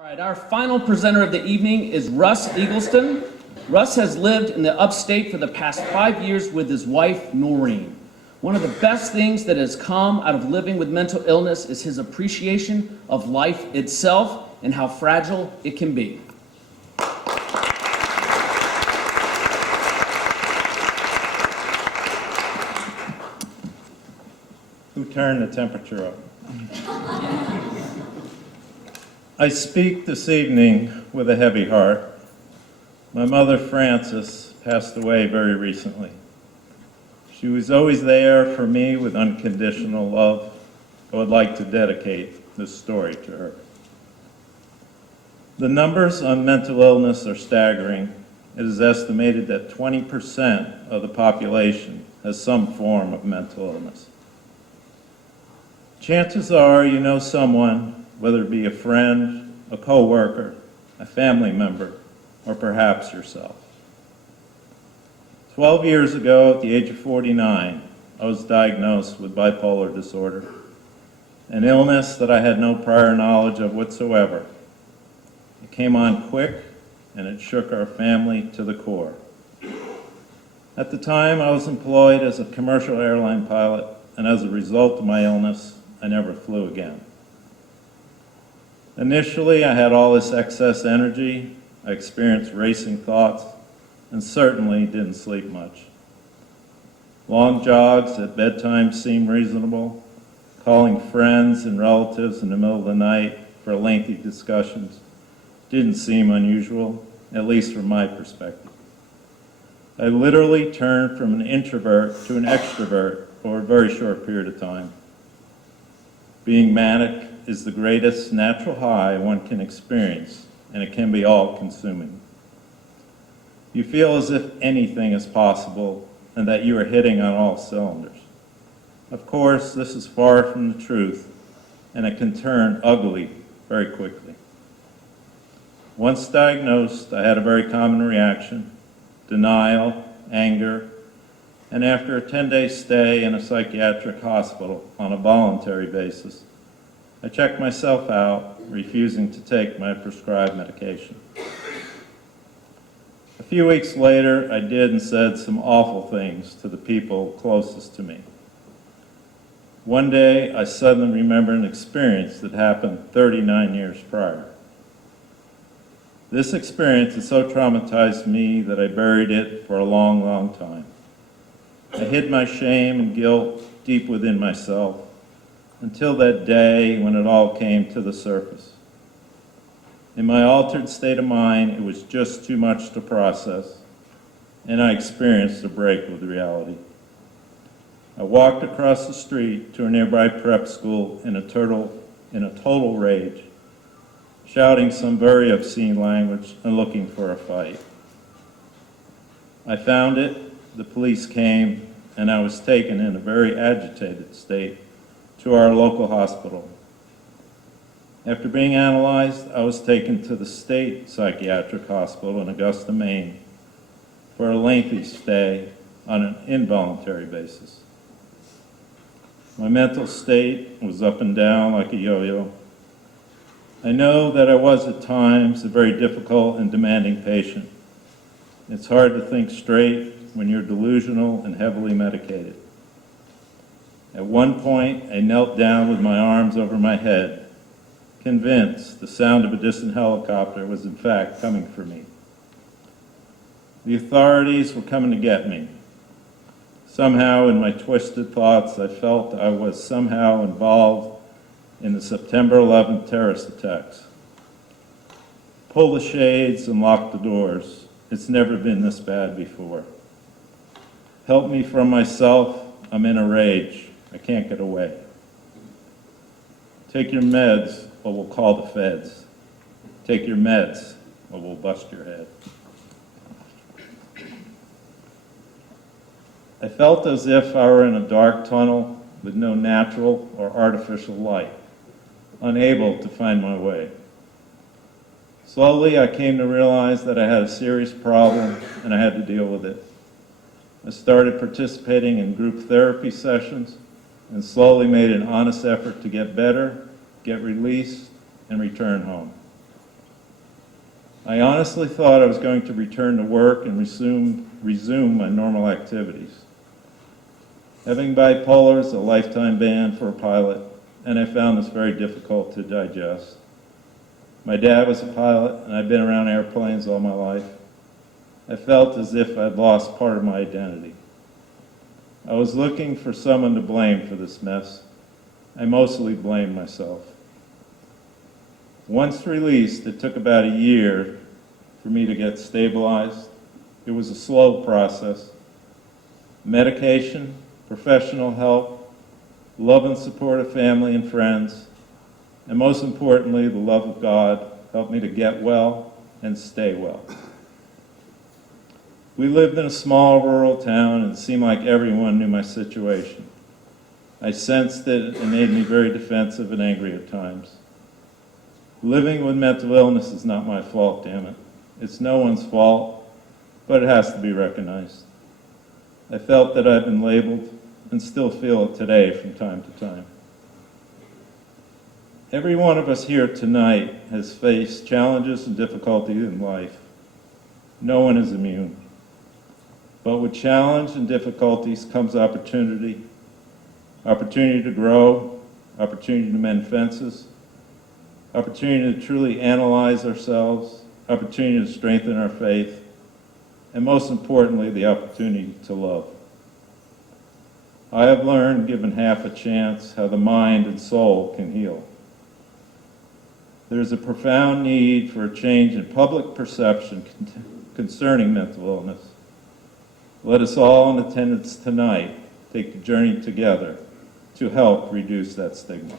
All right, our final presenter of the evening is Russ Eagleston. Russ has lived in the upstate for the past 5 years with his wife, Noreen. One of the best things that has come out of living with mental illness is his appreciation of life itself and how fragile it can be. Who turned the temperature up? I speak this evening with a heavy heart. My mother, Frances, passed away very recently. She was always there for me with unconditional love. I would like to dedicate this story to her. The numbers on mental illness are staggering. It is estimated that 20% of the population has some form of mental illness. Chances are you know someone, whether it be a friend, a coworker, a family member, or perhaps yourself. 12 years ago, at the age of 49, I was diagnosed with bipolar disorder, an illness that I had no prior knowledge of whatsoever. It came on quick, and it shook our family to the core. At the time, I was employed as a commercial airline pilot, and as a result of my illness, I never flew again. Initially, I had all this excess energy. I experienced racing thoughts and certainly didn't sleep much. Long jogs at bedtime seemed reasonable. Calling friends and relatives in the middle of the night for lengthy discussions didn't seem unusual, at least from my perspective. I literally turned from an introvert to an extrovert over a very short period of time. Being manic is the greatest natural high one can experience, and it can be all-consuming. You feel as if anything is possible and that you are hitting on all cylinders. Of course, this is far from the truth, and it can turn ugly very quickly. Once diagnosed, I had a very common reaction: denial, anger, and after a 10-day stay in a psychiatric hospital on a voluntary basis, I checked myself out, refusing to take my prescribed medication. A few weeks later, I did and said some awful things to the people closest to me. One day, I suddenly remembered an experience that happened 39 years prior. This experience had so traumatized me that I buried it for a long, long time. I hid my shame and guilt deep within myself until that day when it all came to the surface. In my altered state of mind, it was just too much to process, and I experienced a break with reality. I walked across the street to a nearby prep school in a total rage, shouting some very obscene language and looking for a fight. I found it, the police came, and I was taken in a very agitated state to our local hospital. After being analyzed, I was taken to the state psychiatric hospital in Augusta, Maine, for a lengthy stay on an involuntary basis. My mental state was up and down like a yo-yo. I know that I was at times a very difficult and demanding patient. It's hard to think straight when you're delusional and heavily medicated. At one point, I knelt down with my arms over my head, convinced the sound of a distant helicopter was in fact coming for me. The authorities were coming to get me. Somehow in my twisted thoughts, I felt I was somehow involved in the September 11th terrorist attacks. Pull the shades and lock the doors. It's never been this bad before. Help me from myself. I'm in a rage. I can't get away. Take your meds or we'll call the feds. Take your meds or we'll bust your head. I felt as if I were in a dark tunnel with no natural or artificial light, unable to find my way. Slowly, I came to realize that I had a serious problem and I had to deal with it. I started participating in group therapy sessions and slowly made an honest effort to get better, get released, and return home. I honestly thought I was going to return to work and resume my normal activities. Having bipolar is a lifetime ban for a pilot, and I found this very difficult to digest. My dad was a pilot, and I've been around airplanes all my life. I felt as if I'd lost part of my identity. I was looking for someone to blame for this mess. I mostly blamed myself. Once released, it took about a year for me to get stabilized. It was a slow process. Medication, professional help, love and support of family and friends, and most importantly, the love of God helped me to get well and stay well. We lived in a small rural town and it seemed like everyone knew my situation. I sensed it and made me very defensive and angry at times. Living with mental illness is not my fault, damn it. It's no one's fault, but it has to be recognized. I felt that I've been labeled and still feel it today from time to time. Every one of us here tonight has faced challenges and difficulties in life. No one is immune. But with challenge and difficulties comes opportunity, opportunity to grow, opportunity to mend fences, opportunity to truly analyze ourselves, opportunity to strengthen our faith, and most importantly, the opportunity to love. I have learned, given half a chance, how the mind and soul can heal. There is a profound need for a change in public perception concerning mental illness. Let us all in attendance tonight take the journey together to help reduce that stigma.